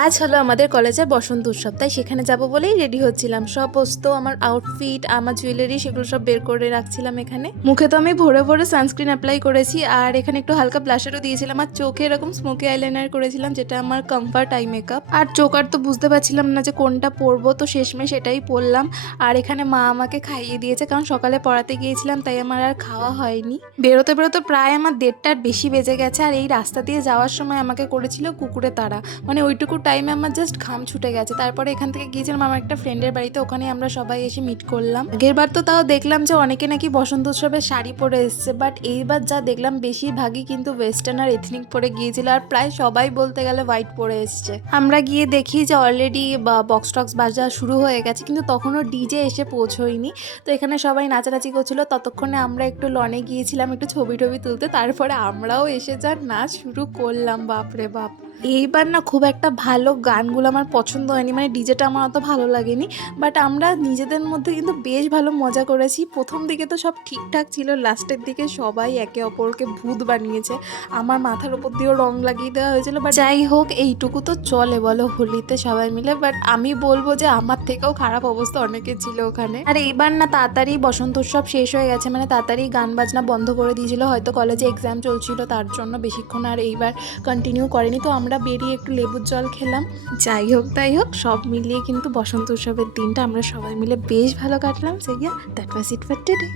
আজ হলো আমাদের কলেজের বসন্ত উৎসব, তাই সেখানে যাব বলেই রেডি হচ্ছিলাম। সমস্ত আমার আউটফিট, আমার জুয়েলারি সেগুলো সব বের করে রাখছিলাম এখানে। মুখে তো আমি ভরে ভরে সানস্ক্রিন অ্যাপ্লাই করেছি, আর এখানে একটু হালকা ব্লাশারও দিয়েছিলাম, আর চোখে এরকম স্মোকি আইলাইনার করেছিলাম, যেটা আমার কমফর্ট আই মেকআপ। আর চোকার তো বুঝতে পারছিলাম না যে কোনটা পরবো, তো শেষমেশ এটাই পরলাম। আর এখানে মা আমাকে খাইয়ে দিয়েছে, কারণ সকালে পড়াতে গিয়েছিলাম, তাই আমার আর খাওয়া হয়নি। বেরোতে বেরোতে প্রায় আমার 1:30টার বেশি বেজে গেছে। আর এই রাস্তা দিয়ে যাওয়ার সময় আমাকে করেছিল কুকুরে তাড়া, মানে ওইটুকু টাইমে আমার জাস্ট ঘাম ছুটে গেছে। তারপরে এখান থেকে গিয়েছিলাম আমার একটা ফ্রেন্ডের বাড়িতে, ওখানে আমরা সবাই এসে মিট করলাম। আগেরবার তো তাও দেখলাম যে অনেকে নাকি বসন্ত উৎসবে শাড়ি পরে এসছে, বাট এইবার যা দেখলাম বেশিরভাগই কিন্তু ওয়েস্টার্ন আর এথনিক পরে গিয়েছিল, আর প্রায় সবাই বলতে গেলে হোয়াইট পরে এসছে। আমরা গিয়ে দেখি যে অলরেডি বক্স টক্স বাজা শুরু হয়ে গেছে, কিন্তু তখনও ডিজে এসে পৌঁছয়নি। তো এখানে সবাই নাচানাচি করছিল, ততক্ষণে আমরা একটু লনে গিয়েছিলাম একটু ছবি টবি তুলতে, তারপরে আমরাও এসে যা নাচ শুরু করলাম, বাপরে বাপ। এইবার না খুব একটা ভালো গানগুলো আমার পছন্দ হয়নি, মানে ডিজেটা আমার অত ভালো লাগেনি, বাট আমরা নিজেদের মধ্যে কিন্তু বেশ ভালো মজা করেছি। প্রথম দিকে তো সব ঠিকঠাক ছিল, লাস্টের দিকে সবাই একে অপরকে ভূত বানিয়েছে। আমার মাথার উপর দিয়েও রং লাগিয়ে দেওয়া হয়েছিল, বাট যাই হোক এইটুকু তো চলে বলো হোলিতে সবাই মিলে। বাট আমি বলবো যে আমার থেকেও খারাপ অবস্থা অনেকে ছিল ওখানে। আর এইবার না তাড়াতাড়ি বসন্ত উৎসব শেষ হয়ে গেছে, মানে তাড়াতাড়ি গান বাজনা বন্ধ করে দিয়েছিল, হয়তো কলেজে এক্সাম চলছিল তার জন্য বেশিক্ষণ আর এইবার কন্টিনিউ করেনি। তো আমরা বেরিয়ে একটু লেবুর জল খেলাম। যাই হোক তাই হোক, সব মিলিয়ে কিন্তু বসন্ত উৎসবের দিনটা আমরা সবাই মিলে বেশ ভালো কাটলাম। So yeah, that was it for today.